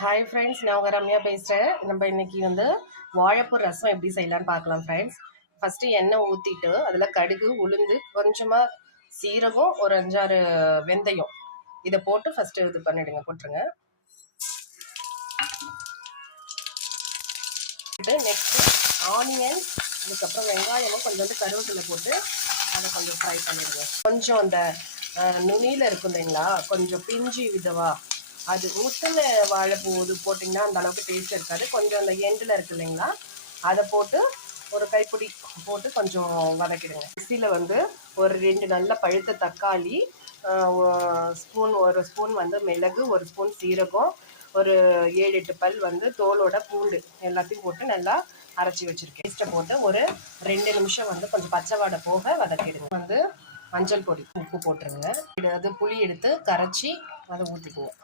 Hi friends, நான் உங்கள் ரம்யா பேசுகிறேன். நம்ம இன்னைக்கு வாழைப்பூ ரசம் எப்படி செய்யலான்னு பார்க்கலாம் ஃப்ரெண்ட்ஸ். ஃபஸ்ட்டு எண்ணெய் ஊற்றிட்டு அதில் கடுகு, உளுந்து, கொஞ்சமாக சீரகம், ஒரு 5-6 வெந்தயம் இதை போட்டு ஃபஸ்ட்டு இது போட்டுருங்க. நெக்ஸ்ட்டு ஆனியன், அதுக்கப்புறம் வெங்காயமும் கொஞ்சம் கருவேப்பிலை போட்டு அதை கொஞ்சம் ஃப்ரை பண்ணிடுங்க. கொஞ்சம் அந்த நுனியில் இருக்கும் இல்லைங்களா, கொஞ்சம் பிஞ்சு விதவா அது முத்தின வாழைப்பூ இது போட்டிங்கன்னா அந்த அளவுக்கு டேஸ்ட் இருக்காது. கொஞ்சம் அந்த எண்டில் இருக்கு இல்லைங்களா, அதை போட்டு ஒரு கைப்பிடி போட்டு கொஞ்சம் வதக்கிடுங்க. மிக்சியில் ஒரு 2 நல்ல பழுத்த தக்காளி, ஒரு ஸ்பூன் மிளகு, ஒரு ஸ்பூன் சீரகம், ஒரு 7-8 பல் தோலோட பூண்டு எல்லாத்தையும் போட்டு நல்லா அரைச்சி வச்சுருக்கேன். பேஸ்ட்டை போட்டு ஒரு 2 நிமிஷம் கொஞ்சம் பச்சை வாடை போக வதக்கிடுங்க. மஞ்சள் பொடி, உப்பு போட்டுருங்க. அது புளி எடுத்து கரைச்சி அதை ஊற்றிக்குவோம்.